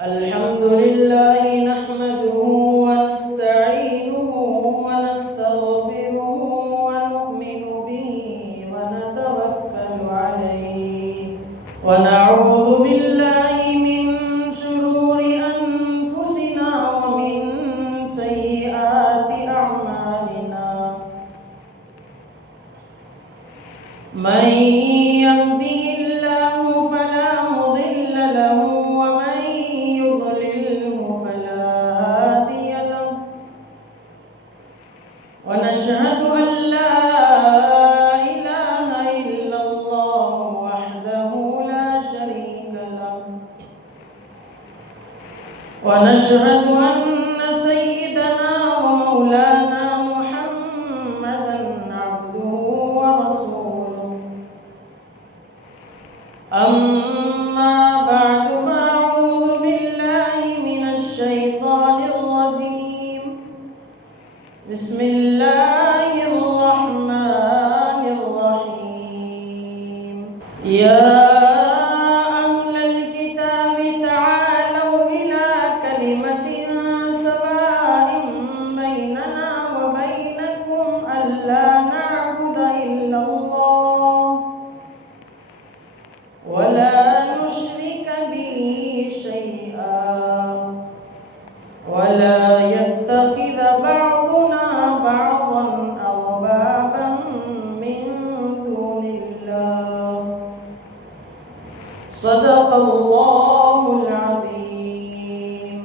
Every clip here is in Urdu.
الحمد لله نحمده ونستعينه ونستغفره ونؤمن به ونتوكل عليه ونعوذ بالله من شرور أنفسنا ومن سيئات أعمالنا من يهده الله فلا مضل له ومن يضلله فلا هادي له ونشهد أن لا إله إلا الله وحده لا شريك له ونشهد أن سيدنا ومولانا محمدا عبده ورسوله أما بعد فأعوذ بالله من الشيطان الرجيم بسم الله الرحمن الرحيم يا أهل الكتاب تعالوا إلى كلمة سواء بيننا وبينكم ألا نعبد إلا الله ولا نشرك به شيئا ولا يتخذ بعضنا بعضا أربابا من دون الله صدق الله العظيم.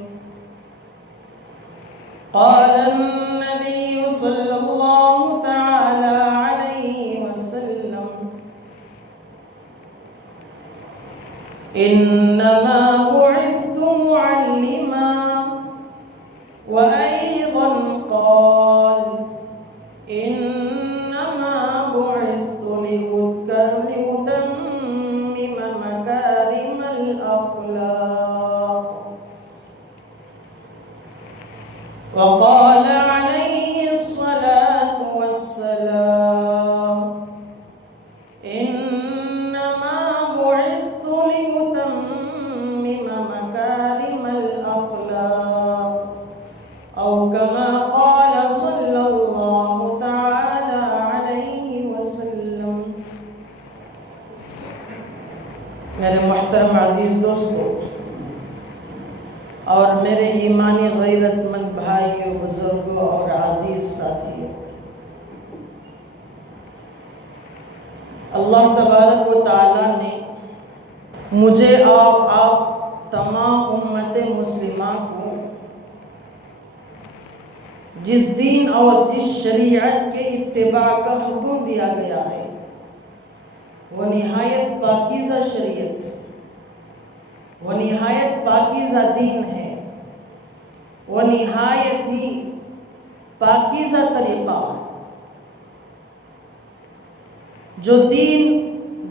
قال النبي صلى الله تعالى عليه وسلم إنما بعثت معلما وأيضا قال إنما بعثت لأتمم مكارم الأخلاق وقال عليه الصلاة والسلام إنما بعثت لأتمم مكارم الأخلاق أو كما قال صلى الله تعالى عليه وسلم. میرے محترم عزیز دوستو اور میرے ایمانی غیرت مند بھائیوں، بزرگوں اور عزیز ساتھیوں، اللہ تبارک و تعالی نے مجھے اور آپ تمام امت مسلمہ کو جس دین اور جس شریعت کے اتباع کا حکم دیا گیا ہے وہ نہایت پاکیزہ شریعت ہے، وہ نہایت پاکیزہ دین ہے، وہ نہایت ہی پاکیزہ طریقہ ہے. جو دین،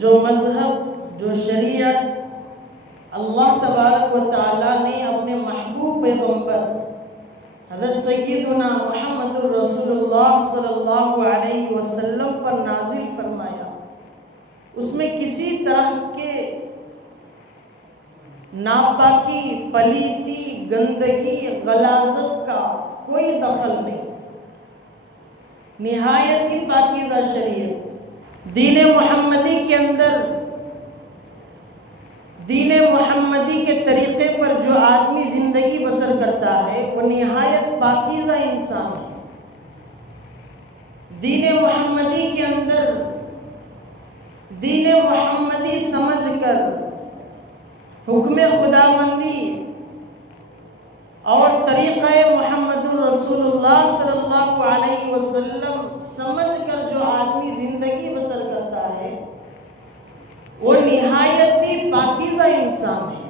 جو مذہب، جو شریعت اللہ تبارک و تعالیٰ نے اپنے محبوب پیغمبر حضرت سیدنا محمد رسول اللہ صلی اللہ علیہ وسلم پر نازل فرمایا، اس میں کسی طرح کے ناپاکی، پلیتی، گندگی، غلاظت کا کوئی دخل نہیں. نہایت ہی پاکیزہ شریعت. دین محمدی کے اندر، دین محمدی کے طریقے پر جو آدمی زندگی بسر کرتا ہے وہ نہایت پاکیزہ انسان ہے. دین محمدی کے اندر دین محمدی سمجھ کر حکم خداوندی اور طریقہ محمد رسول اللہ صلی اللہ علیہ وسلم سمجھ کر جو آدمی زندگی بسر کرتا ہے وہ نہایت ہی پاکیزہ انسان ہے.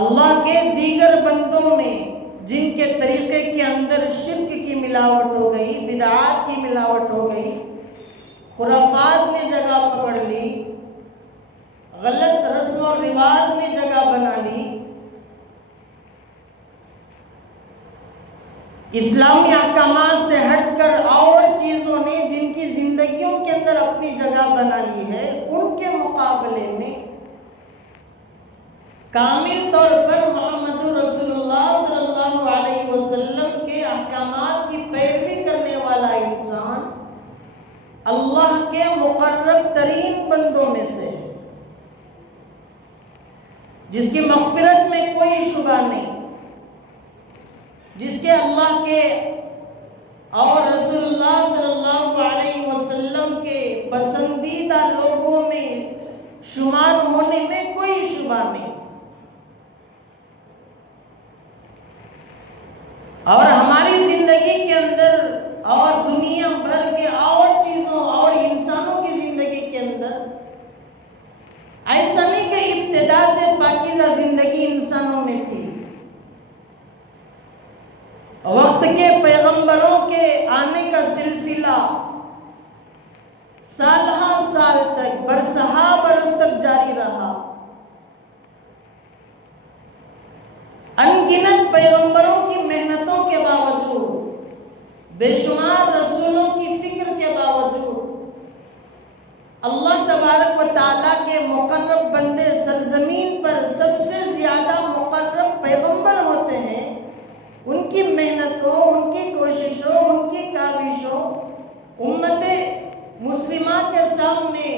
اللہ کے دیگر بندوں میں جن کے طریقے کے اندر شرک کی ملاوٹ ہو گئی، بدعات کی ملاوٹ ہو گئی، خرافات نے جگہ پکڑ لی، غلط رسم و رواج نے جگہ بنا لی، اسلامی احکامات سے ہٹ کر اور چیزوں نے جن کی زندگیوں کے اندر اپنی جگہ بنا لی ہے، ان کے مقابلے میں کامل طور پر محمد رسول اللہ صلی اللہ علیہ وسلم کے احکامات کی پیروی کرنے والا انسان اللہ کے مقرب ترین بندوں میں سے ہے، جس کی مغفرت میں کوئی شبہ نہیں، جس کے اللہ کے اور رسول اللہ صلی اللہ علیہ وسلم کے پسندیدہ لوگوں میں شمار ہونے میں کوئی شبہ نہیں۔ اور ہماری زندگی کے اندر اور دنیا بھر کے اور چیزوں اور انسانوں کی زندگی کے اندر ایسا نہیں کہ ابتدا سے پاکیزہ زندگی انسانوں میں تھی۔ وقت کے پیغمبروں کے آنے کا سلسلہ سالہ سال تک برسہا برس تک جاری رہا۔ ان گنت پیغمبروں کی محنتوں کے باوجود، بے شمار رسولوں کی فکر کے باوجود، اللہ تبارک و تعالیٰ کے مقرب بندے سرزمین پر سب سے زیادہ مقرب پیغمبر ہوتے ہیں، ان کی محنتوں، ان کی کوششوں، ان کی کاوشوں امت مسلمہ کے سامنے،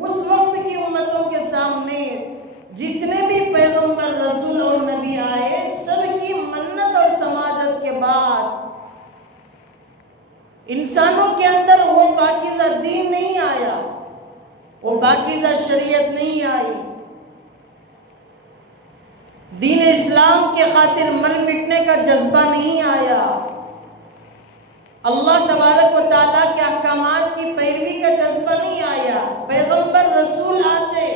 اس وقت کی امتوں کے سامنے جتنے بھی پیغمبر، رسول اور نبی آئے، سب کی منت اور سماجت کے بعد انسانوں کے اندر وہ پاکیزہ دین نہیں آیا، وہ پاکیزہ شریعت نہیں آئی، دین اسلام کے خاطر مر مٹنے کا جذبہ نہیں آیا، اللہ تبارک و تعالیٰ کے احکامات کی پیروی کا جذبہ نہیں آیا۔ پیغمبر رسول آتے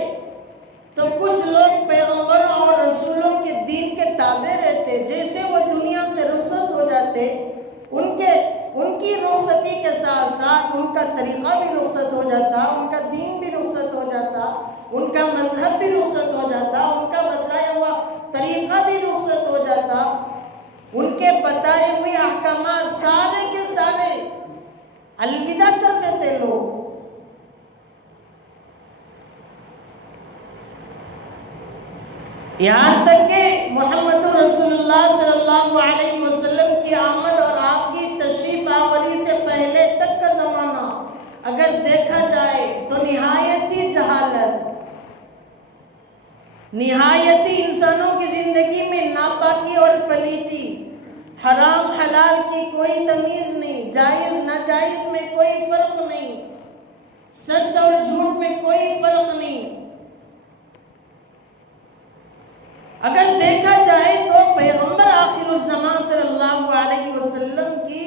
تو کچھ لوگ پیغمبروں اور رسولوں کے دین کے تابع رہتے، جیسے وہ دنیا سے رخصت ہو جاتے، ان کی رخصتی کے ساتھ ساتھ ان کا طریقہ بھی رخصت ہو جاتا، ان کا دین بھی رخصت ہو جاتا، ان کا مذہب بھی رخصت ہو جاتا، ان کا بتلایا ہوا طریقہ بھی رخصت ہو جاتا، ان کے بتائے ہوئے احکامات سارے کے سارے الوداع کر دیتے لوگ۔ یہاں تک کہ محمد رسول اللہ صلی اللہ علیہ وسلم کی آمد اور آپ کی تشریف آوری سے پہلے تک کا زمانہ اگر دیکھا جائے تو نہایتی جہالت، نہایتی انسانوں کی زندگی میں ناپاکی اور پلیتی، حرام حلال کی کوئی تمیز نہیں، جائز ناجائز میں کوئی فرق نہیں، سچ اور جھوٹ میں کوئی فرق نہیں۔ اگر دیکھا جائے تو پیغمبر آخر الزمان صلی اللہ علیہ وسلم کی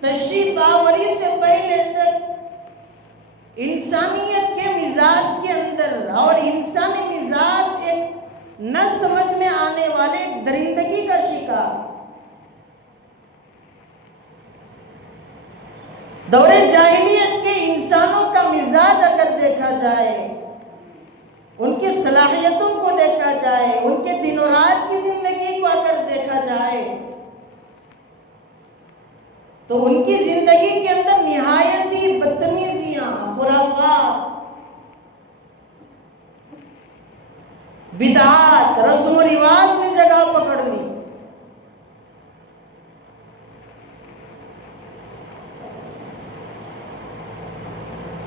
تشریف آوری سے پہلے تک انسانیت کے مزاج کے اندر، اور انسانی مزاج ایک نہ سمجھ میں آنے والے درندگی کا شکار، دور جاہلیت کے انسانوں کا مزاج اگر دیکھا جائے، ان کی صلاحیتوں کو دیکھا جائے، ان کے دن و رات کی زندگی کو اگر دیکھا جائے، تو ان کی زندگی کے اندر نہایتی بدتمیزیاں، خرافات، بدعات، رسم و رواج میں جگہ پکڑ لی۔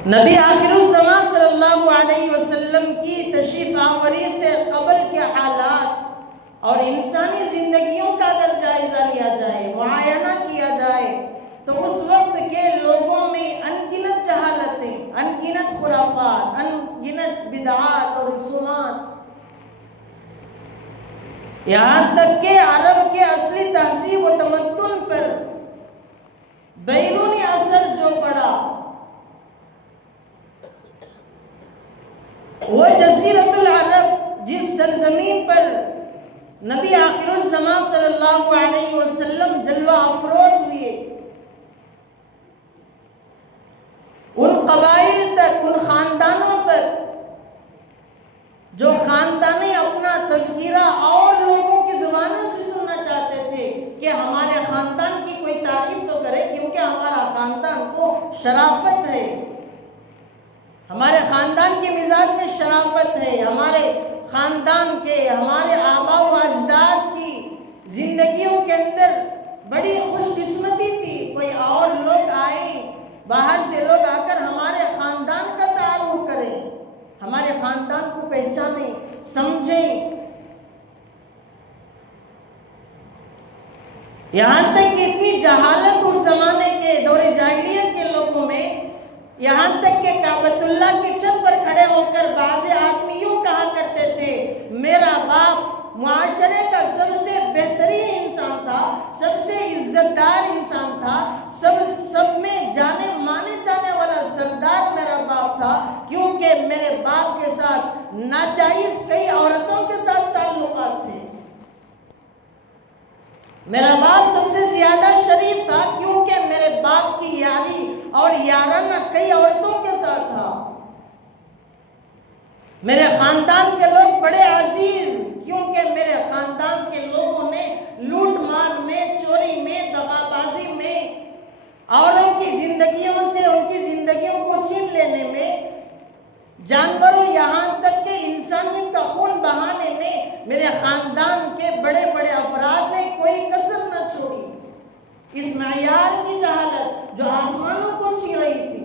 نبی آخر الزمان صلی اللہ علیہ وسلم کی تشریف آوری سے قبل کے حالات اور انسانی زندگیوں کا اگر جائزہ لیا جائے، معائنہ کیا جائے، تو اس وقت کے لوگوں میں انگنت جہالتیں، انگنت خرافات، انگنت بدعات اور رسومات، یہاں تک کہ عرب کے اصلی تہذیب و تمدن پر بیرونی اثر جو پڑا، وہ جزیرۃ العرب جس سرزمین پر نبی آخر الزمان صلی اللہ علیہ وسلم جلوہ افروز ہوئے، ان قبائل تک، ان خاندانوں تک جو خاندانیں اپنا تذکرہ اور لوگوں کی زبانوں سے سننا چاہتے تھے کہ ہمارے خاندان کی کوئی تعریف تو کرے، کیونکہ ہمارا خاندان تو شرافت ہے، ہمارے خاندان کے مزاج میں شرافت ہے، ہمارے خاندان کے، ہمارے آبا و اجداد کی زندگیوں کے اندر بڑی خوش قسمتی تھی، کوئی اور لوگ آئیں، باہر سے لوگ آ کر ہمارے خاندان کا تعارف کریں، ہمارے خاندان کو پہچانیں، سمجھیں۔ یہاں تک کہ اتنی جہالت اس زمانے کے دور جاہلیت کے لوگوں میں، یہاں تک کہ کعبۃ اللہ کی چھت پر کھڑے ہو کر بعض آدمی یوں کہا کرتے تھے، میرا باپ معاشرے کا سب سے بہترین انسان تھا، سب سے عزت دار انسان تھا، سب میں مانے جانے والا سردار میرا باپ تھا، کیونکہ میرے باپ کے ساتھ ناجائز کئی عورتوں کے ساتھ تعلقات تھے۔ میرا باپ سب سے زیادہ شریف تھا، کیونکہ میرے باپ کی یاری اور یارانہ کئی عورتوں کے ساتھ تھا۔ میرے خاندان کے لوگ بڑے عزیز، کیونکہ میرے خاندان کے لوگوں نے لوٹ مار میں، چوری میں، دغا بازی میں، اوروں کی زندگیوں سے ان کی زندگیوں کو چھین لینے میں، جانوروں یہاں تک کہ انسانی کا خون بہانے میں میرے خاندان کے بڑے بڑے افراد نے کوئی کسر نہ چھوڑی۔ اس معیار کی جہالت جو آسمانوں کو چھین رہی تھی۔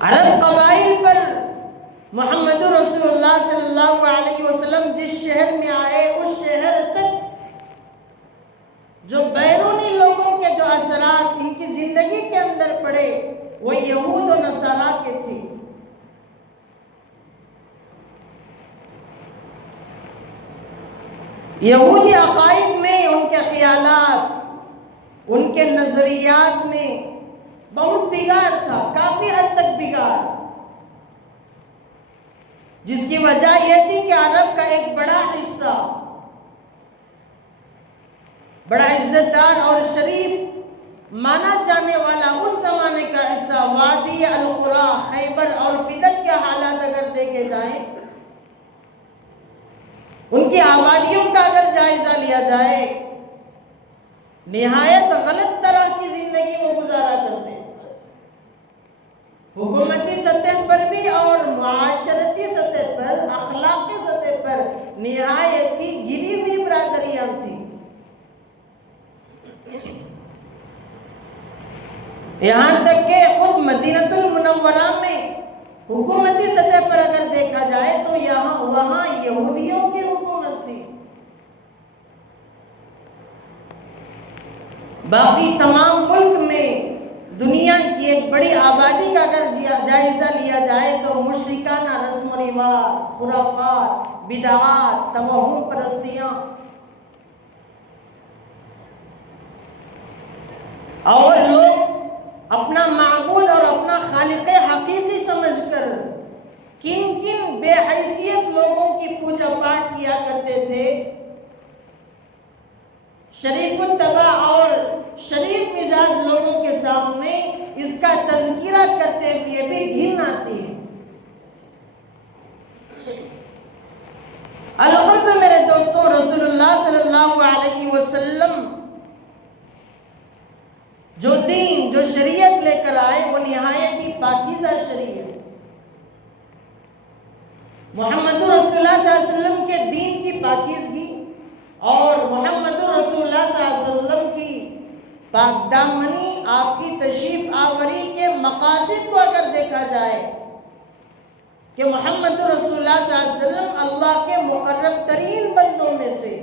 عرب قبائل پر محمد رسول اللہ صلی اللہ علیہ وسلم جس شہر میں آئے، اس شہر تک جو بیرونی لوگوں کے جو اثرات ان کی زندگی کے اندر پڑے وہ یہود و نصارا کے تھے۔ یہودی عقائد میں، ان کے خیالات، ان کے نظریات میں بہت بگاڑ تھا، کافی حد تک بگاڑ، جس کی وجہ یہ تھی کہ عرب کا ایک بڑا حصہ، بڑا عزت دار اور شریف مانا جانے والا اس زمانے کا حصہ وادی القرا، خیبر اور فدق کے حالات اگر دیکھے جائیں، ان کی آبادیوں کا اگر جائزہ لیا جائے، نہایت غلط طرح کی زندگی وہ گزارا کرتے ہیں۔ حکومتی سطح پر بھی اور معاشرتی سطح پر، اخلاقی سطح پر نہایت ہی گری ہوئی برادریاں تھیں۔ یہاں تک کہ خود مدینہ المنورہ میں حکومتی سطح پر اگر دیکھا جائے تو وہاں یہودیوں کی حکومت تھی۔ باقی تمام ملک میں دنیا کی ایک بڑی آبادی کا اگر جائزہ لیا جائے تو مشرکانہ رسم و رواج، خرافات، بدعات، توہم پرستیاں اور لوگ اپنا معبود اور اپنا خالق حقیقی سمجھ کر کن کن بے حیثیت لوگوں کی پوجا پاٹ کیا کرتے تھے۔ شریف الطبع اور شریف مزاج لوگوں کے سامنے اس کا تذکرہ کرتے ہوئے بھی گھن آتی ہے۔ الغرض میرے دوستوں، رسول اللہ صلی اللہ علیہ وسلم جو دین، جو شریعت لے کر آئے وہ نہایت ہی پاکیزہ شریعت۔ محمد رسول اللہ صلی اللہ علیہ وسلم کے دین کی پاکیزگی اور محمد رسول اللہ صلی اللہ علیہ وسلم کی پاک دامنی، آپ کی تشریف آوری کے مقاصد کو اگر دیکھا جائے کہ محمد رسول اللہ صلی اللہ علیہ وسلم اللہ کے مقرب ترین بندوں میں سے،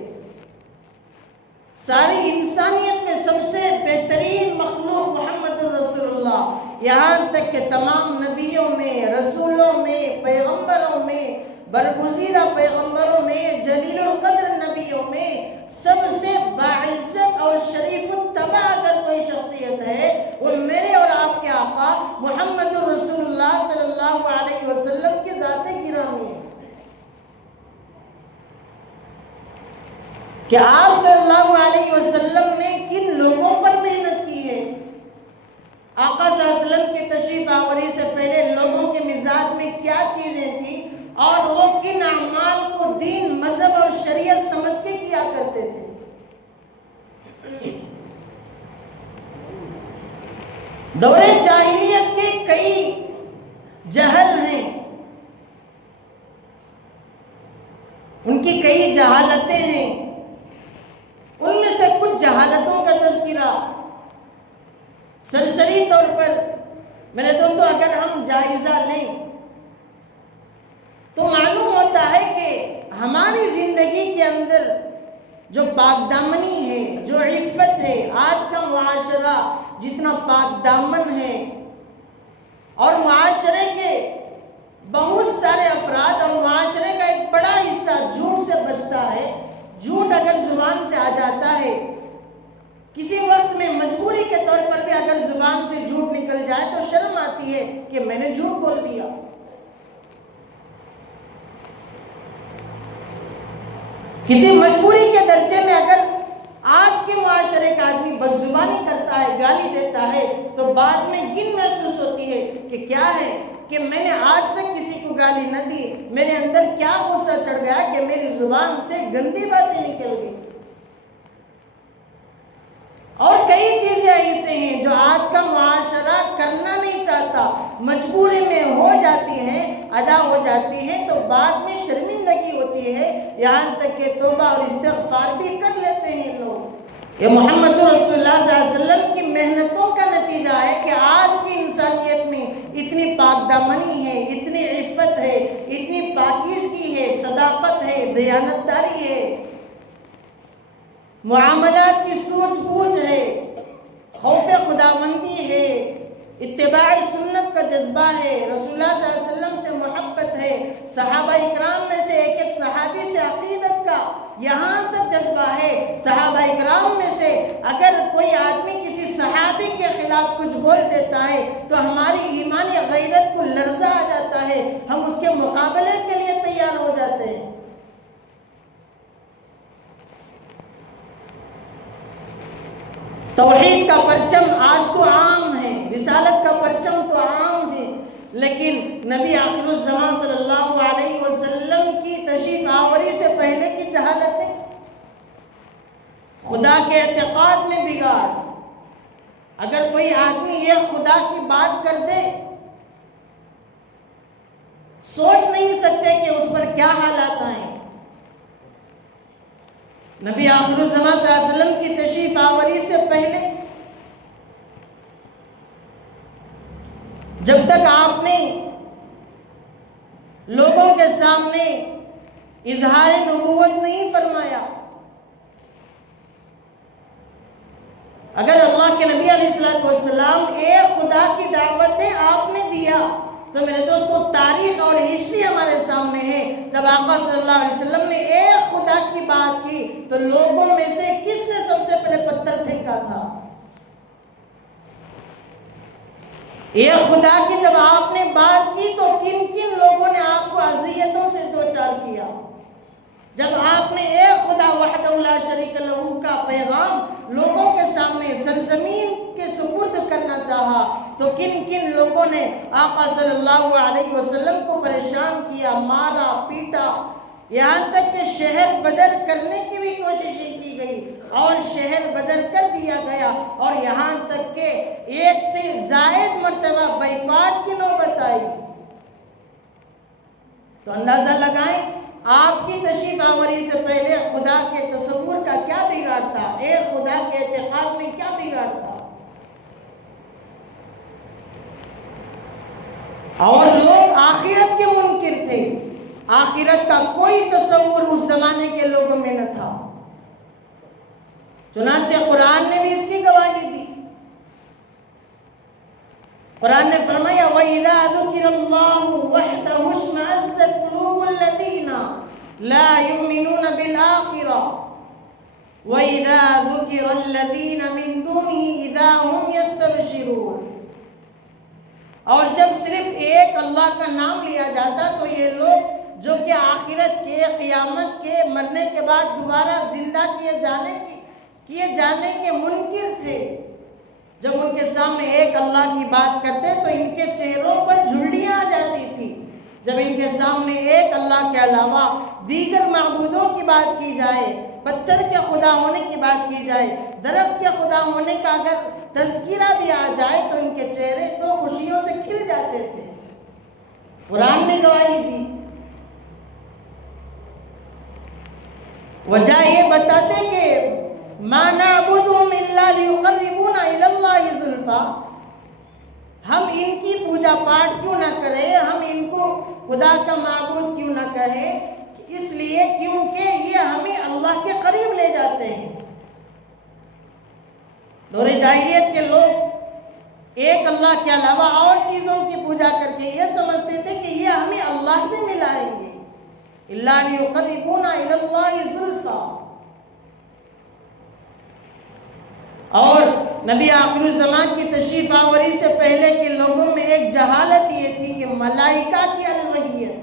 ساری انسانیت میں سب سے بہترین مخلوق محمد رسول اللہ، یہاں تک کہ تمام نبیوں میں، رسولوں میں، پیغمبروں میں، برگزیدہ پیغمبروں میں، جلیل القدر نبیوں میں سب سے باعزت اور شریف الطبع اگر کوئی شخصیت ہے وہ میرے اور آپ کے آقا محمد رسول اللہ صلی اللہ علیہ وسلم کی ذات گرامی ہے۔ کہ آپ صلی اللہ علیہ وسلم نے کن لوگوں پر محنت کی ہے، آقا صلی اللہ علیہ وسلم کی تشریف آوری سے پہلے لوگوں کے مزاج میں کیا چیزیں تھیں اور وہ کن اعمال کو دین، مذہب اور شریعت سمجھ کے کیا کرتے تھے۔ دور جاہلیت کے کئی ان کی کئی جہالتیں ہیں، ان میں سے کچھ جہالتوں کا تذکرہ سرسری طور پر میرے دوستو اگر ہم جائزہ لیں تو معلوم ہوتا ہے کہ ہماری زندگی کے اندر جو پاک دامنی ہے، جو عفت ہے، آج کا معاشرہ جتنا پاک دامن ہے اور معاشرے کے بہت سارے افراد اور معاشرے کا ایک بڑا حصہ جھوٹ سے بچتا ہے. جھوٹ اگر زبان سے آ جاتا ہے، کسی وقت میں مجبوری کے طور پر بھی اگر زبان سے جھوٹ نکل جائے تو شرم آتی ہے کہ میں نے جھوٹ بول دیا. کسی مجبوری کے درجے میں اگر آج کے معاشرے کا آدمی بدزبانی کرتا ہے، گالی دیتا ہے، تو بعد میں گن محسوس ہوتی ہے کہ کیا ہے کہ میں نے آج تک کسی کو گالی نہ دی، میرے اندر کیا غصہ چڑھ گیا کہ میری زبان سے گندی باتیں نکل گئی. اور کئی چیزیں ایسے ہیں جو آج کا معاشرہ کرنا نہیں چاہتا، مجبوری میں ہو جاتی ہیں، ادا ہو جاتی ہیں تو بعد میں شرمندگی ہوتی ہے، یہاں تک کہ توبہ اور استغفار بھی کر لیتے ہیں لوگ. یہ محمد رسول اللہ صلی اللہ علیہ وسلم کی محنتوں کا نتیجہ ہے کہ آج کی انسانیت میں اتنی پاک دامنی ہے، اتنی عفت ہے، اتنی پاکیزگی ہے، صداقت ہے، دیانتداری ہے، معاملات کی سوچ بوجھ ہے، خوف خداوندی ہے، اتباع سنت کا جذبہ ہے، رسول اللہ صلی اللہ علیہ وسلم سے محبت ہے، صحابہ اکرام میں سے ایک ایک صحابی سے عقیدت کا یہاں تک جذبہ ہے. صحابہ اکرام میں سے اگر کوئی آدمی کسی صحابی کے خلاف کچھ بول دیتا ہے تو ہماری ایمانی غیرت کو لرزہ آ جاتا ہے، ہم اس کے مقابلے کے لیے تیار ہو جاتے ہیں. توحید کا پرچم آج تو عام ہے، رسالت کا پرچم تو عام ہے، لیکن نبی آخر الزمان صلی اللہ علیہ وسلم کی تشریف آوری سے پہلے کی جہالتیں، خدا کے اعتقاد میں بگاڑ. اگر کوئی آدمی یہ خدا کی بات کر دے، سوچ نہیں سکتے کہ اس پر کیا حالات آئیں. نبی آخر الزمان صلی اللہ علیہ وسلم کی تشریف آوری سے پہلے جب تک آپ نے لوگوں کے سامنے اظہار نبوت نہیں فرمایا، اگر اللہ کے نبی علیہ السلام ایک خدا کی دعوتیں آپ نے دیا تو میرے دوستو تاریخ اور ہسٹری ہمارے سامنے ہے. جب آقا صلی اللہ علیہ وسلم نے ایک خدا کی بات کی تو لوگوں میں سے کس نے سب سے پہلے پتھر پھینکا تھا؟ ایک خدا کی جب آپ نے بات کی تو کن کن لوگوں نے آپ کو اذیتوں سے دوچار کیا؟ جب آپ نے ایک خدا وحدہ لا شریک لہ کا پیغام لوگوں کے سامنے سرزمین کے سپرد کرنا چاہا تو کن کن لوگوں نے آقا صلی اللہ علیہ وسلم کو پریشان کیا، مارا، پیٹا، یہاں تک کہ شہر بدر کرنے کی بھی کوششیں کی گئی اور شہر بدر کر دیا گیا، اور یہاں تک کہ ایک سے زائد مرتبہ بائیکاٹ کی نوبت آئی. تو اندازہ لگائیں آپ کی تشریف آوری سے پہلے خدا کے تصور کا کیا بگاڑ تھا، ایک خدا کے اعتقاد میں کیا بگاڑ تھا. اور لوگ آخرت کے منکر تھے، آخرت کا کوئی تصور اس زمانے کے لوگوں میں نہ تھا. چنانچہ قرآن نے بھی اس کی گواہی دی. قرآن نے فرمایا وَإِذَا ذُكِرَ اللَّهُ وَحْدَهُ اشْمَأَزَّتْ قُلُوبُ الَّذِينَ لَا يُؤْمِنُونَ بِالْآخِرَةِ وَإِذَا ذُكِرَ الَّذِينَ مِن دُونِهِ إِذَا هُمْ يَسْتَبْشِرُونَ. اور جب صرف ایک اللہ کا نام لیا جاتا تو یہ لوگ جو کہ آخرت کے، قیامت کے، مرنے کے بعد دوبارہ زندہ کیے جانے کے منکر تھے، جب ان کے سامنے ایک اللہ کی بات کرتے تو ان کے چہروں پر جھلیاں آ جاتی تھی. جب ان کے سامنے ایک اللہ کے علاوہ دیگر معبودوں کی بات کی جائے، پتھر کے خدا ہونے کی بات کی جائے، درخت کے خدا ہونے کا اگر تذکرہ بھی آ جائے تو ان کے چہرے تو خوشیوں سے کھل جاتے تھے. قرآن نے گواہی دی. وجہ یہ بتاتے کہ ما نعبدهم الا ليقربونا الى الله زلفا، ہم ان کی پوجا پاٹ کیوں نہ کریں، ہم ان کو خدا کا معبود کیوں نہ کہیں، اس لیے کیونکہ یہ ہمیں اللہ کے قریب لے جاتے ہیں۔ دور جاہلیت کے لوگ ایک اللہ کے علاوہ اور چیزوں کی پوجا کر کے یہ سمجھتے تھے کہ یہ ہمیں اللہ سے ملائیں گے، الا ليقربونا الى الله زلفا۔ اور نبی آخر الزمان کی تشریف آوری سے پہلے کے لوگوں میں ایک جہالت یہ تھی کہ ملائکہ کی الوہیت،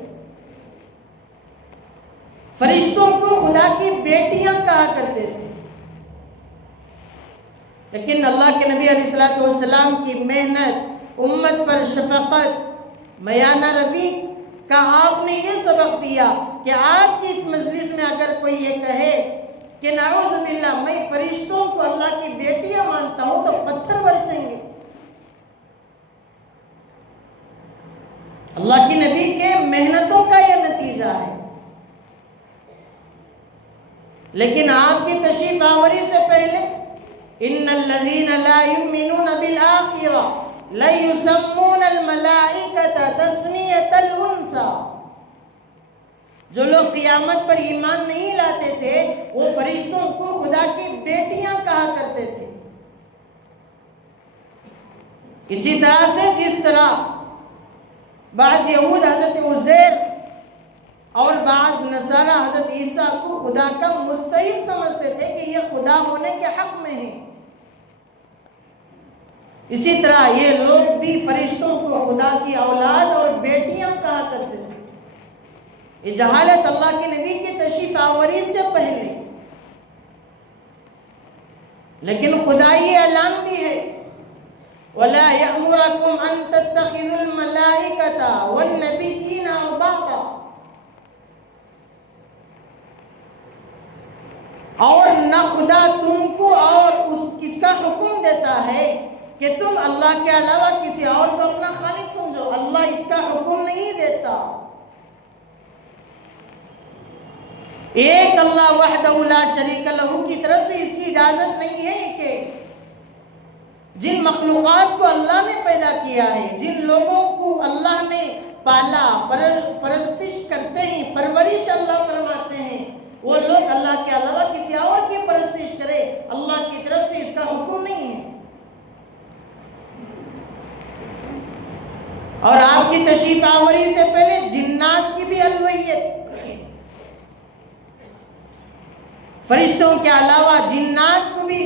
فرشتوں کو خدا کی بیٹیاں کہا کرتے تھے، لیکن اللہ کے نبی علیہ السلام کی محنت، امت پر شفقت، میانہ روی کا آپ نے یہ سبق دیا کہ آپ کی اس مجلس میں اگر کوئی یہ کہے کہ نعوذ باللہ میں فرشتوں کو اللہ کی بیٹیاں مانتا ہوں، تو پتھر برسیں گے۔ اللہ کی نبی کے محنتوں کا یہ نتیجہ ہے۔ لیکن آپ کی تشریف آوری سے پہلے ان الذین لا یؤمنون بالآخرہ لیسمون الملائکۃ تسمیۃ الانثی، جو لوگ قیامت پر ایمان نہیں لاتے تھے وہ فرشتوں کو خدا کی بیٹیاں کہا کرتے تھے۔ اسی طرح سے جس طرح بعض یہود حضرت عزیر اور بعض نصارہ حضرت عیسیٰ کو خدا کا مستحق سمجھتے تھے کہ یہ خدا ہونے کے حق میں ہیں، اسی طرح یہ لوگ بھی فرشتوں کو خدا کی اولاد اور بیٹیاں کہا کرتے تھے۔ یہ جہالت اللہ کے نبی کی تشریف آوری سے پہلے، لیکن خدا یہ اعلان بھی ہے وَلَا يَأْمُرَكُمْ أَن تَتَّخِذُوا الْمَلَائِكَةَ وَالنَّبِيِّينَ أَرْبَابًا، اور نہ خدا تم کو اور اس کا حکم دیتا ہے کہ تم اللہ کے علاوہ کسی اور کو اپنا خالق سمجھو، اللہ اس کا حکم نہیں دیتا۔ ایک اللہ وحدہ لا شریک لہ کی طرف سے اس کی اجازت نہیں ہے کہ جن مخلوقات کو اللہ نے پیدا کیا ہے، جن لوگوں کو اللہ نے پالا، پرستش کرتے ہیں، پرورش اللہ فرماتے ہیں، وہ لوگ اللہ کے علاوہ کسی اور کی پرستش کرے، اللہ کی طرف سے اس کا حکم نہیں ہے۔ اور آپ کی تشریف آوری سے پہلے جنات کی بھی الوہیت، فرشتوں کے علاوہ جنات کو بھی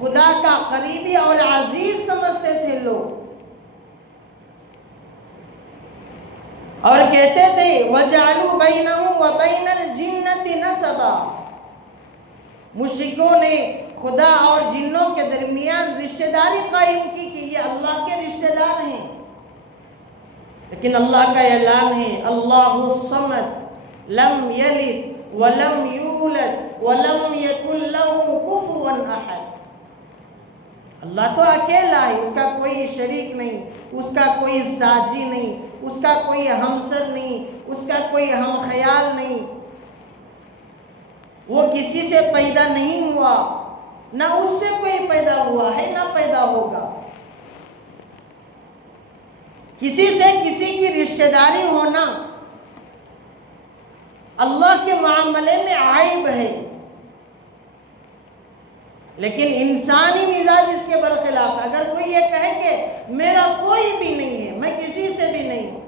خدا کا قریبی اور عزیز سمجھتے تھے لوگ، اور کہتے تھے وَجَعَلُوا بَيْنَهُ وَبَيْنَ الْجِنَّةِ نَسَبًا، مشرکوں نے خدا اور جنوں کے درمیان رشتہ داری قائم کی کہ یہ اللہ کے رشتہ دار ہیں، لیکن اللہ کا اعلان ہے اللہ الصمد لم یلد ولم یولد ولم یکن لہ کفوا احد، اللہ تو اکیلا ہے، اس کا کوئی شریک نہیں، اس کا کوئی ساجی نہیں، اس کا کوئی ہمسر نہیں، اس کا کوئی ہم خیال نہیں، وہ کسی سے پیدا نہیں ہوا، نہ اس سے کوئی پیدا ہوا ہے نہ پیدا ہوگا۔ کسی سے کسی کی رشتہ داری ہونا اللہ کے معاملے میں عیب ہے، لیکن انسانی مزاج اس کے برخلاف، اگر کوئی یہ کہے کہ میرا کوئی بھی نہیں ہے، میں کسی سے بھی نہیں ہوں،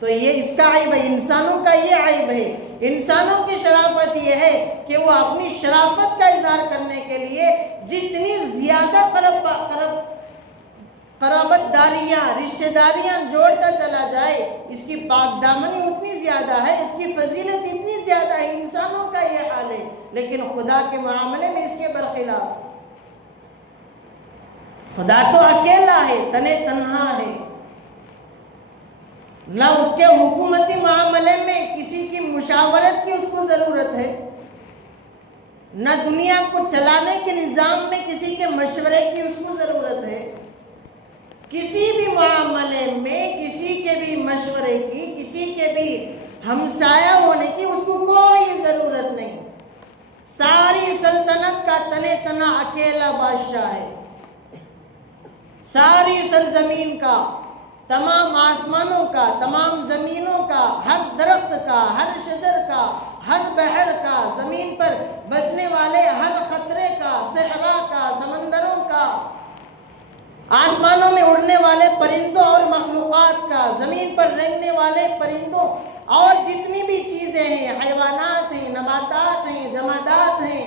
تو یہ اس کا عیب ہے، انسانوں کا یہ عیب ہے۔ انسانوں کی شرافت یہ ہے کہ وہ اپنی شرافت کا اظہار کرنے کے لیے جتنی زیادہ قرابت داریاں، رشتہ داریاں جوڑتا چلا جائے، اس کی پاک دامنی اتنی زیادہ ہے، اس کی فضیلت اتنی زیادہ ہے، انسانوں کا یہ حال ہے، لیکن خدا کے معاملے میں اس کے برخلاف۔ خدا تو اکیلا ہے، تنے تنہا ہے، نہ اس کے حکومتی معاملے میں کسی کی مشاورت کی اس کو ضرورت ہے، نہ دنیا کو چلانے کے نظام میں کسی کے مشورے کی اس کو ضرورت ہے، کسی بھی معاملے میں کسی کے بھی مشورے کی، کسی کے بھی ہمسایہ ہونے کی اس کو کوئی ضرورت نہیں۔ تنے تنا اکیلا بادشاہ ہے. ساری سرزمین کا، تمام آسمانوں کا، تمام زمینوں کا، ہر درخت کا، ہر شجر کا، ہر بحر کا، زمین پر بسنے والے ہر خطرے کا، صحرا کا، سمندروں کا، آسمانوں میں اڑنے والے پرندوں اور مخلوقات کا، زمین پر رہنے والے پرندوں اور جتنی بھی چیزیں ہیں، حیوانات ہیں، نباتات ہیں، جمادات ہیں،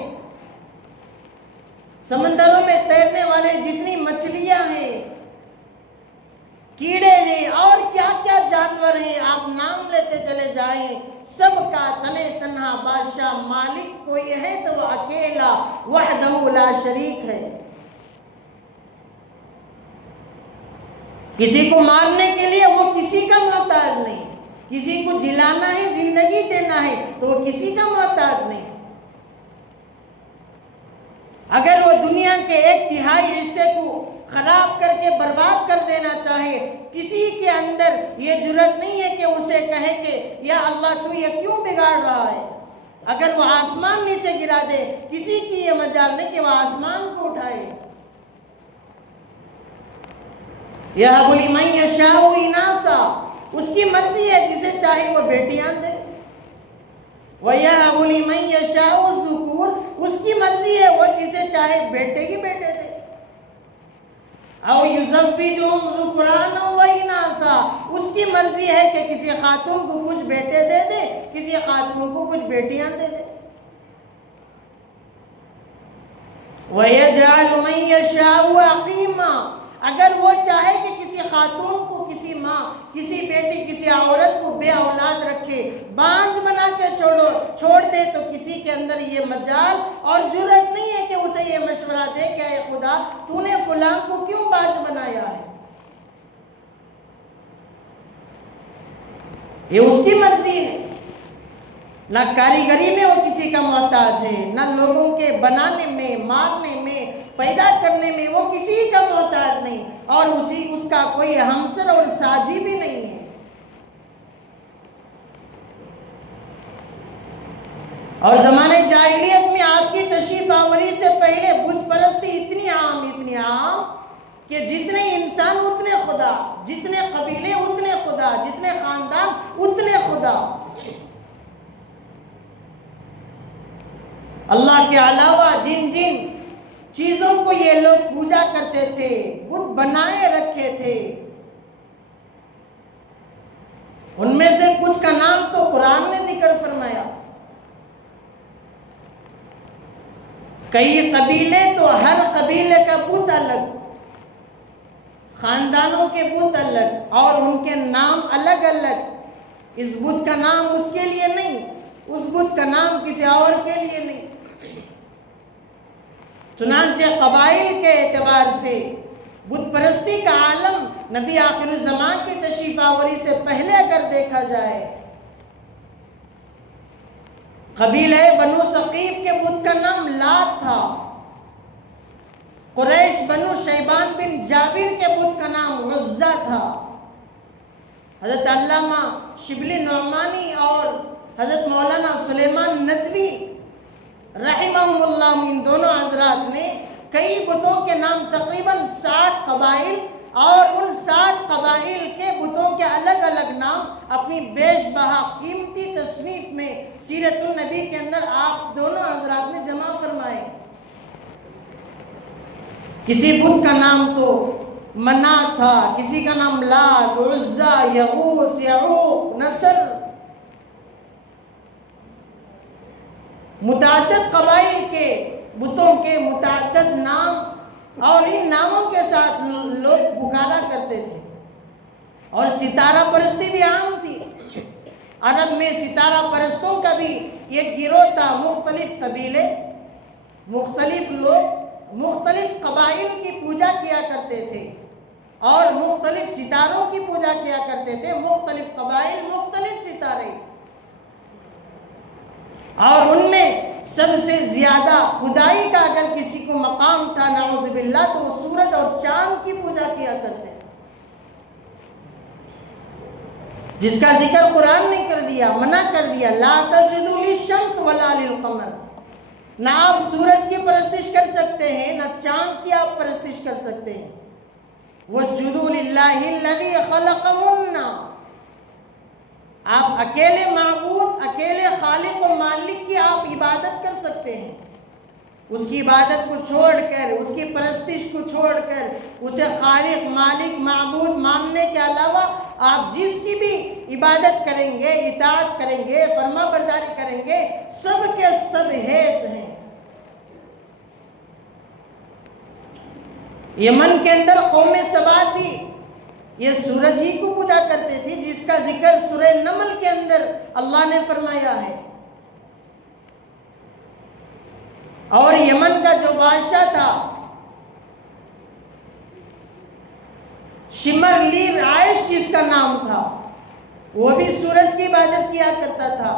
سمندروں میں تیرنے والے جتنی مچھلیاں ہیں، کیڑے ہیں اور کیا کیا جانور ہیں، آپ نام لیتے چلے جائیں، سب کا تنے تنہا بادشاہ مالک کوئی ہے تو وہ اکیلا وحدہ لا شریک ہے. کسی کو مارنے کے لیے وہ کسی کا محتاج نہیں، کسی کو جلانا ہے، زندگی دینا ہے تو وہ کسی کا محتاج نہیں. اگر وہ دنیا کے 1/3 حصے کو خراب کر کے برباد کر دینا چاہے، کسی کے اندر یہ جرت نہیں ہے کہ اسے کہے کہ یا اللہ تو یہ کیوں بگاڑ رہا ہے. اگر وہ آسمان نیچے گرا دے، کسی کی یہ مجال نہیں کہ وہ آسمان کو اٹھائے. یَهَبُ لِمَن یَشَاءُ إِنَاثًا، اس کی مرضی ہے، جسے چاہے وہ بیٹیاں دے. وَيَهَبُ لِمَن يَشَاءُ الذُّكُورَ، اس کی مرضی ہے، وہ جسے چاہے بیٹے ہی بیٹے دے. أَوْ يُزَوِّجُهُمْ ذُكْرَانًا وَإِنَاثًا، اس کی مرضی ہے کہ کسی خاتون کو کچھ بیٹے دے دے، کسی خاتون کو کچھ بیٹیاں دے دے. وَيَجْعَلُ مَن يَشَاءُ عَقِيمًا، اگر وہ چاہے کہ کسی خاتون کو، کسی ماں، کسی بیٹی، کسی عورت کو بے اولاد رکھے، بانجھ بنا کے چھوڑ دے، تو کسی کے اندر یہ مجال اور جرت نہیں ہے کہ اسے یہ مشورہ دے کہ اے خدا تو نے فلاں کو کیوں بانجھ بنایا ہے. یہ اس کی مرضی ہے. نہ کاریگری میں وہ کسی کا محتاج ہے، نہ لوگوں کے بنانے میں، مارنے میں، پیدا کرنے میں وہ کسی کا محتاج نہیں، اور اس کا کوئی ہمسر اور ساجی بھی نہیں ہے. اور زمانے جاہلیت میں آپ کی تشریف آوری سے پہلے بت پرستی اتنی عام کہ جتنے انسان اتنے خدا، جتنے قبیلے اتنے خدا، جتنے خاندان اتنے خدا. اللہ کے علاوہ جن چیزوں کو یہ لوگ پوجا کرتے تھے، بت بنائے رکھے تھے، ان میں سے کچھ کا نام تو قرآن نے ذکر فرمایا. کئی قبیلے تو ہر قبیلے کا بت الگ، خاندانوں کے بت الگ، اور ان کے نام الگ الگ. اس بت کا نام اس کے لیے نہیں، اس بت کا نام کسی اور کے لیے نہیں. چنانچہ قبائل کے اعتبار سے بت پرستی کا عالم نبی آخر الزمان کی تشریف آوری سے پہلے اگر دیکھا جائے، قبیلہ بنو ثقیف کے بت کا نام لات تھا. قریش بنو شیبان بن جابر کے بت کا نام عزہ تھا. حضرت علامہ شبلی نعمانی اور حضرت مولانا سلیمان ندوی رحمہم اللہ، ان دونوں حضرات نے کئی بتوں کے نام، تقریباً 60 قبائل اور ان 60 قبائل کے بتوں کے الگ الگ نام اپنی بیش بہا قیمتی تصنیف میں سیرت النبی کے اندر آپ دونوں حضرات نے جمع فرمائے. کسی بت کا نام تو منات تھا، کسی کا نام لات، عزہ، یغوث، یعوق، نصر. متعدد قبائل کے بتوں کے متعدد نام، اور ان ناموں کے ساتھ لوگ پکارا کرتے تھے. اور ستارہ پرستی بھی عام تھی. عرب میں ستارہ پرستوں کا بھی ایک گروہ تھا. مختلف قبیلے، مختلف لوگ، مختلف قبائل کی پوجا کیا کرتے تھے اور مختلف ستاروں کی پوجا کیا کرتے تھے. مختلف قبائل، مختلف ستارے، اور ان میں سب سے زیادہ خدائی کا اگر کسی کو مقام تھا نعوذ باللہ تو وہ سورج اور چاند کی پوجا کیا کرتے تھے، جس کا ذکر قرآن نے کر دیا، منع کر دیا. لا تسجدوا للشمس ولا للقمر، نہ آپ سورج کی پرستش کر سکتے ہیں، نہ چاند کی آپ پرستش کر سکتے ہیں۔ وَاسْجُدُوا لِلَّهِ الَّذِي خَلَقَهُنَّ، آپ اکیلے معبود، اکیلے خالق و مالک کی آپ عبادت کر سکتے ہیں۔ اس کی عبادت کو چھوڑ کر، اس کی پرستش کو چھوڑ کر، اسے خالق مالک معبود ماننے کے علاوہ آپ جس کی بھی عبادت کریں گے، اطاعت کریں گے، فرما برداری کریں گے، سب کے سب ہیت ہیں۔ یمن کے اندر قوم سبا تھی، یہ سورج ہی کو پوجا کرتے تھے، جس کا ذکر سورہ نمل کے اندر اللہ نے فرمایا ہے۔ اور یمن کا جو بادشاہ تھا شمر لیر عائش جس کا نام تھا، وہ بھی سورج کی عبادت کیا کرتا تھا۔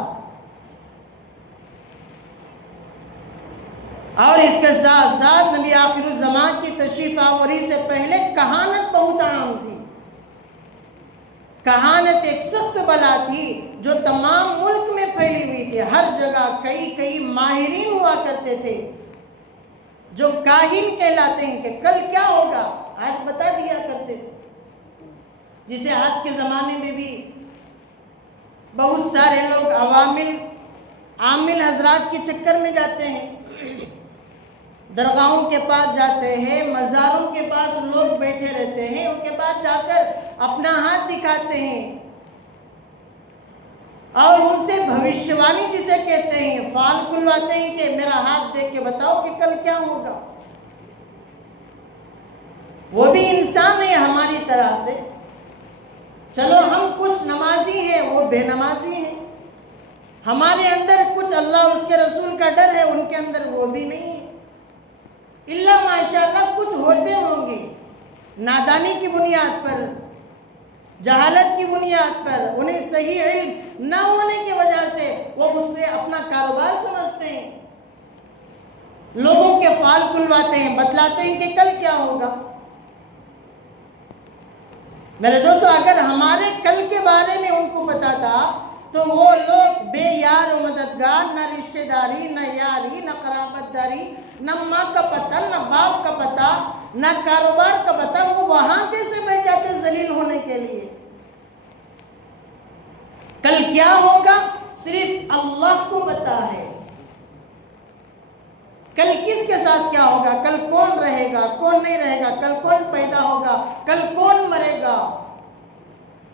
اور اس کے ساتھ ساتھ نبی آخر الزمان کی تشریف آوری سے پہلے کہانت بہت عام تھی۔ کہانت ایک سخت بلا تھی جو تمام ملک میں پھیلی ہوئی تھی، ہر جگہ کئی ماہرین ہوا کرتے تھے جو کاہن کہلاتے ہیں کہ کل کیا ہوگا آج بتا دیا کرتے تھے۔ جسے آج کے زمانے میں بھی بہت سارے لوگ عامل حضرات کے چکر میں جاتے ہیں، درگاہوں کے پاس جاتے ہیں، مزاروں کے پاس لوگ بیٹھے رہتے ہیں، ان کے پاس جا کر اپنا ہاتھ دکھاتے ہیں اور ان سے بھوشیوانی جسے کہتے ہیں فال کھلواتے ہیں کہ میرا ہاتھ دیکھ کے بتاؤ کہ کل کیا ہوگا۔ وہ بھی انسان ہے ہماری طرح سے، چلو ہم کچھ نمازی ہیں، وہ بے نمازی ہیں، ہمارے اندر کچھ اللہ اور اس کے رسول کا ڈر ہے، ان کے اندر وہ بھی نہیں ہے۔ اللہ ماشاءاللہ کچھ ہوتے ہوں گے، نادانی کی بنیاد پر، جہالت کی بنیاد پر، انہیں صحیح علم نہ ہونے کی وجہ سے وہ اس سے اپنا کاروبار سمجھتے ہیں، لوگوں کے فال کھلواتے ہیں، بتلاتے ہیں کہ کل کیا ہوگا۔ میرے دوستو، اگر ہمارے کل کے بارے میں ان کو پتا تھا تو وہ لوگ بے یار و مددگار، نہ رشتہ داری، نہ یاری، نہ قرابت داری، نہ ماں کا پتہ، نہ باپ کا پتہ، نہ کاروبار کا پتہ، وہ وہاں کیسے بیٹھ جاتے ذلیل ہونے کے لیے؟ کل کیا ہوگا صرف اللہ کو پتا ہے۔ کل کس کے ساتھ کیا ہوگا، کل کون رہے گا، کون نہیں رہے گا، کل کون پیدا ہوگا، کل کون مرے گا،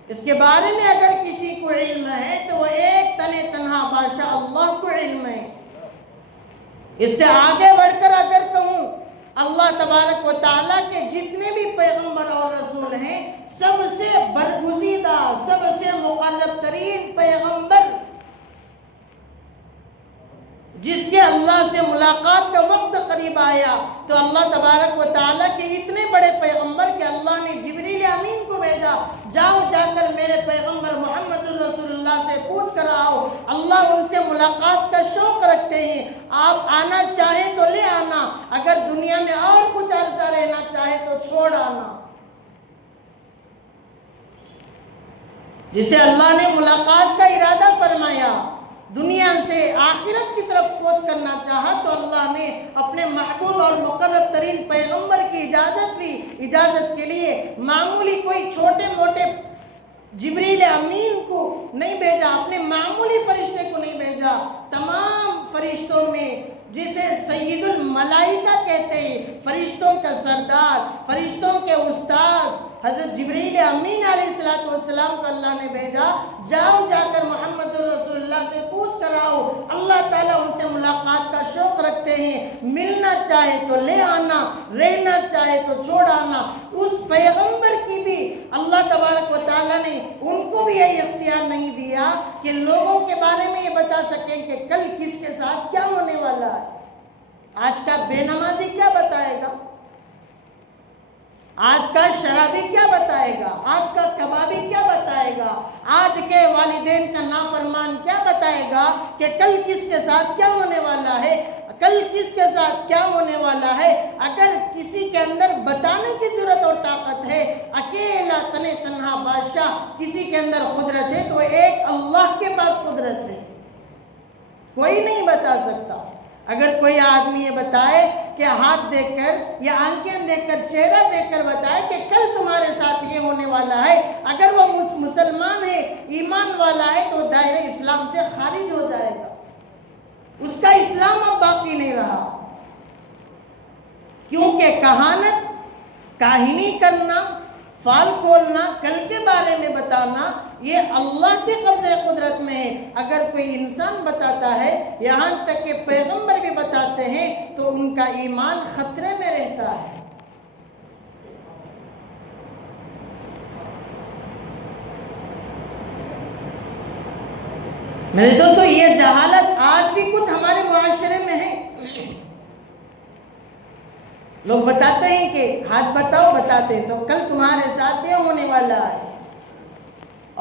اس کے بارے میں اگر کسی کو علم ہے تو وہ ایک تنہا بادشاہ اللہ کو علم ہے۔ اس سے آگے بڑھ کر اگر کہوں، اللہ تبارک و تعالیٰ کے جتنے بھی پیغمبر اور رسول ہیں، سب سے برگزیدہ، سب سے مقرب ترین پیغمبر جس کے اللہ سے ملاقات کا وقت قریب آیا تو اللہ تبارک و تعالیٰ کے اتنے بڑے پیغمبر کہ اللہ نے جبریل امین کو بھیجا، جاؤ جا کر میرے پیغمبر محمد رسول اللہ سے پوچھ کر آؤ، اللہ ان سے ملاقات کا شوق رکھتے ہیں، آپ آنا چاہیں تو لے آنا، اگر دنیا میں اور کچھ عرصہ رہنا چاہے تو چھوڑ آنا۔ جسے اللہ نے ملاقات کا ارادہ فرمایا، دنیا سے آخرت کی طرف کوچ کرنا چاہا تو اللہ نے اپنے محبوب اور مقرب ترین پیغمبر کی اجازت لی۔ اجازت کے لیے معمولی کوئی چھوٹے موٹے جبریل امین کو نہیں بھیجا، اپنے معمولی فرشتے کو نہیں بھیجا، تمام فرشتوں میں جسے سید الملائکہ کہتے ہیں، فرشتوں کا سردار، فرشتوں کے استاد حضرت جبریل امین علیہ السلام کو اللہ نے بھیجا، جاؤ جا کر محمد رسول اللہ سے پوچھ کر آؤ، اللہ تعالیٰ ان سے ملاقات کا شوق رکھتے ہیں، ملنا چاہے تو لے آنا، رہنا چاہے تو چھوڑ آنا۔ اس پیغمبر کی بھی اللہ تبارک و تعالیٰ نے ان کو بھی یہ اختیار نہیں دیا کہ لوگوں کے بارے میں یہ بتا سکیں کہ کل کس کے ساتھ کیا ہونے والا ہے۔ آج کا بے نمازی کیا بتائے گا، آج کا شرابی کیا بتائے گا، آج کا کبابی کیا بتائے گا، آج کے والدین کا نافرمان کیا بتائے گا کہ کل کس کے ساتھ کیا ہونے والا ہے، کل کس کے ساتھ کیا ہونے والا ہے۔ اگر کسی کے اندر بتانے کی ضرورت اور طاقت ہے، اکیلا تنہا بادشاہ کسی کے اندر قدرت ہے تو ایک اللہ کے پاس قدرت ہے، کوئی نہیں بتا سکتا۔ اگر کوئی آدمی یہ بتائے کہ ہاتھ دیکھ کر یا آنکھیں دیکھ کر چہرہ دیکھ کر بتائے کہ کل تمہارے ساتھ یہ ہونے والا ہے، اگر وہ مسلمان ہے، ایمان والا ہے، تو دائرہ اسلام سے خارج ہو جائے گا، اس کا اسلام اب باقی نہیں رہا۔ کیونکہ کہانت، کاہنی کرنا، فال کھولنا، کل کے بارے میں بتانا، یہ اللہ کے قبضہ قدرت میں ہے۔ اگر کوئی انسان بتاتا ہے، یہاں تک کہ پیغمبر بھی بتاتے ہیں، تو ان کا ایمان خطرے میں رہتا ہے۔ میرے دوستو، یہ جہالت آج بھی کچھ ہمارے معاشرے میں ہے۔ لوگ بتاتے ہیں کہ ہاتھ بتاؤ، بتاتے ہیں تو کل تمہارے ساتھ یہ ہونے والا ہے،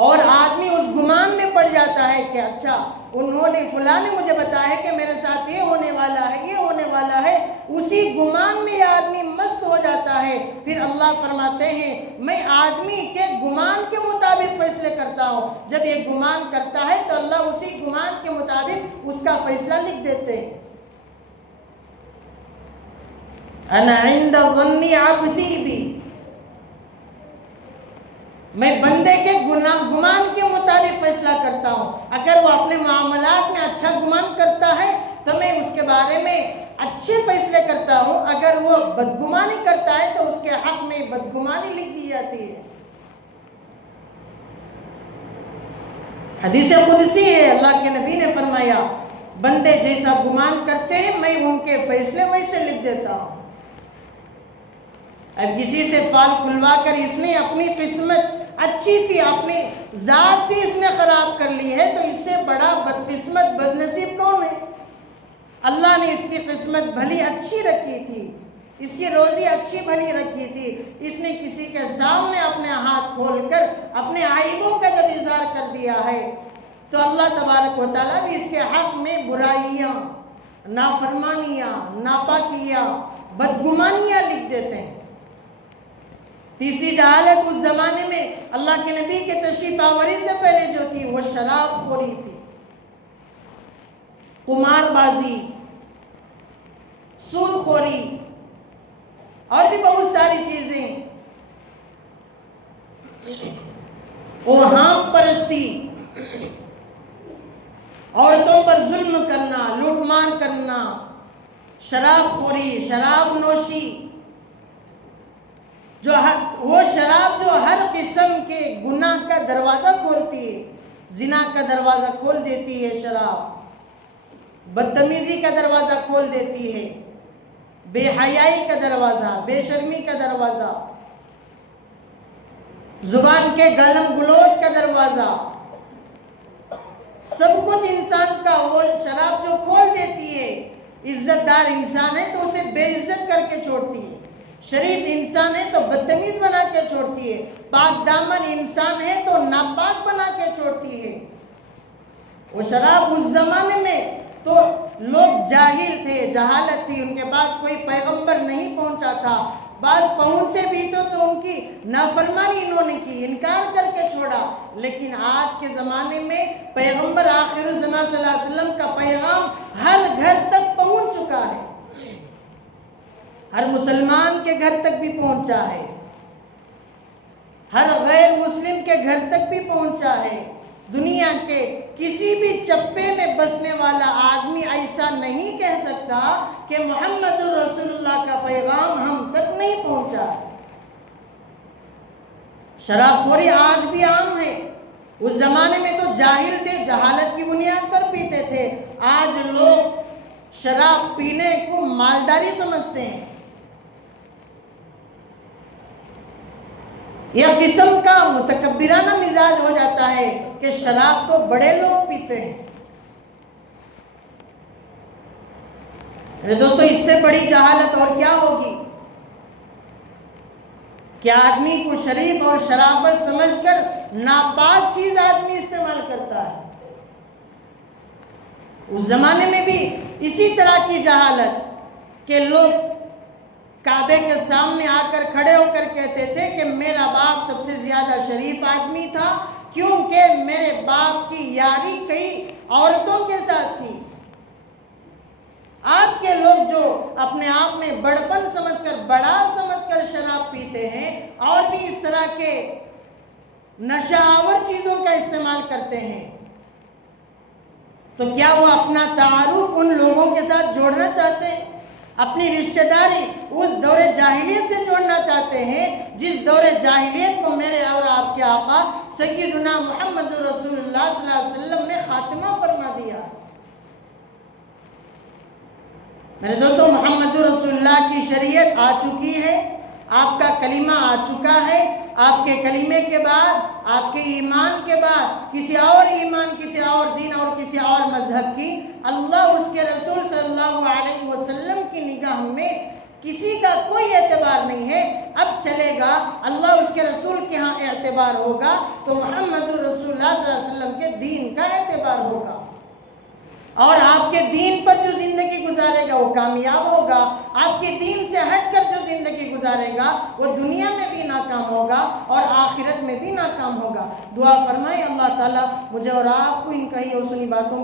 اور آدمی اس گمان میں پڑ جاتا ہے کہ اچھا انہوں نے فلاں نے مجھے بتایا ہے کہ میرے ساتھ یہ ہونے والا ہے، یہ ہونے والا ہے، اسی گمان میں یہ آدمی مست ہو جاتا ہے۔ پھر اللہ فرماتے ہیں میں آدمی کے گمان کے مطابق فیصلے کرتا ہوں۔ جب یہ گمان کرتا ہے تو اللہ اسی گمان کے مطابق اس کا فیصلہ لکھ دیتے ہیں۔ انا عند ظن عبدی بھی، میں بندے کے گمان کے مطابق فیصلہ کرتا ہوں۔ اگر وہ اپنے معاملات میں اچھا گمان کرتا ہے تو میں اس کے بارے میں اچھے فیصلے کرتا ہوں، اگر وہ بدگمانی کرتا ہے تو اس کے حق میں بدگمانی لکھ دی جاتی ہے۔ حدیث قدسی ہے، اللہ کے نبی نے فرمایا بندے جیسا گمان کرتے ہیں میں ان کے فیصلے ویسے لکھ دیتا ہوں۔ اب کسی سے فال کھلوا کر اس نے اپنی قسمت اچھی تھی، اپنی ذات سے اس نے خراب کر لی ہے، تو اس سے بڑا بدقسمت بدنصیب کون ہے؟ اللہ نے اس کی قسمت بھلی اچھی رکھی تھی، اس کی روزی اچھی بھلی رکھی تھی، اس نے کسی کے سامنے اپنے ہاتھ کھول کر اپنے عیبوں کا جب اظہار کر دیا ہے، تو اللہ تبارک و تعالیٰ بھی اس کے حق میں برائیاں، نافرمانیاں، ناپاکیاں، بدگمانیاں لکھ دیتے ہیں۔ تیسری جہالت اس زمانے میں اللہ کے نبی کے تشریف آوری سے پہلے جو تھی وہ شراب خوری تھی، قمار بازی، سود خوری اور بھی بہت ساری چیزیں، اوہام پرستی، عورتوں پر ظلم کرنا، لوٹ مار کرنا، شراب خوری، شراب نوشی، وہ شراب جو ہر قسم کے گناہ کا دروازہ کھولتی ہے، زنا کا دروازہ کھول دیتی ہے، شراب بدتمیزی کا دروازہ کھول دیتی ہے، بے حیائی کا دروازہ، بے شرمی کا دروازہ، زبان کے گالم گلوچ کا دروازہ، سب کچھ انسان کا وہ شراب جو کھول دیتی ہے۔ عزت دار انسان ہے تو اسے بے عزت کر کے چھوڑتی ہے، شریف انسان ہے تو بدتمیز بنا کے چھوڑتی ہے، پاک دامن انسان ہے تو ناپاک بنا کے چھوڑتی ہے۔ وہ شراب اس زمانے میں تو لوگ جاہل تھے، جہالت تھی، ان کے پاس کوئی پیغمبر نہیں پہنچا تھا، بعض پہنچے بھی تو ان کی نافرمانی انہوں نے کی، انکار کر کے چھوڑا۔ لیکن آج کے زمانے میں پیغمبر آخر الزمان صلی اللہ علیہ وسلم کا پیغام ہر گھر تک پہنچ چکا ہے، ہر مسلمان کے گھر تک بھی پہنچا ہے، ہر غیر مسلم کے گھر تک بھی پہنچا ہے۔ دنیا کے کسی بھی چپے میں بسنے والا آدمی ایسا نہیں کہہ سکتا کہ محمد رسول اللہ کا پیغام ہم تک نہیں پہنچا ہے۔ شراب خوری آج بھی عام ہے، اس زمانے میں تو جاہل تھے، جہالت کی بنیاد پر پیتے تھے، آج لوگ شراب پینے کو مالداری سمجھتے ہیں۔ یہ قسم کا متکبرانہ مزاج ہو جاتا ہے کہ شراب تو بڑے لوگ پیتے ہیں۔ میرے دوستو، اس سے بڑی جہالت اور کیا ہوگی کہ آدمی کو شریف اور شرافت سمجھ کر ناپاک چیز آدمی استعمال کرتا ہے۔ اس زمانے میں بھی اسی طرح کی جہالت کہ لوگ کعبے کے سامنے آ کر کھڑے ہو کر کہتے تھے کہ میرا باپ سب سے زیادہ شریف آدمی تھا، کیونکہ میرے باپ کی یاری کئی عورتوں کے ساتھ تھی۔ آج کے لوگ جو اپنے آپ میں بڑپن سمجھ کر، بڑا سمجھ کر شراب پیتے ہیں اور بھی اس طرح کے نشہ آور چیزوں کا استعمال کرتے ہیں، تو کیا وہ اپنا تعارف ان لوگوں کے ساتھ جوڑنا چاہتے ہیں؟ اپنی رشتہ داری اس دور جاہلیت سے جوڑنا چاہتے ہیں جس دور جاہلیت کو میرے اور آپ کے آقا سیدنا محمد رسول اللہ صلی اللہ علیہ وسلم نے خاتمہ فرما دیا؟ میرے دوستوں، محمد رسول اللہ کی شریعت آ چکی ہے، آپ کا کلمہ آ چکا ہے، آپ کے کلمے کے بعد، آپ کے ایمان کے بعد کسی اور ایمان، کسی اور دین اور کسی اور مذہب کی، اللہ اس کے رسول صلی اللہ علیہ وسلم کی نگاہ میں کسی کا کوئی اعتبار نہیں ہے۔ اب چلے گا اللہ اس کے رسول کے ہاں اعتبار ہوگا تو محمد رسول اللہ صلی اللہ علیہ وسلم کے دین کا اعتبار ہوگا، اور آپ کے دین پر جو زندگی گزارے گا وہ کامیاب ہوگا، آپ کے دین سے ہٹ کر جو زندگی گزارے گا وہ دنیا میں بھی ناکام ہوگا اور آخرت میں بھی ناکام ہوگا۔ دعا فرمائیں اللہ تعالیٰ مجھے اور آپ کو ان کہی اور سنی باتوں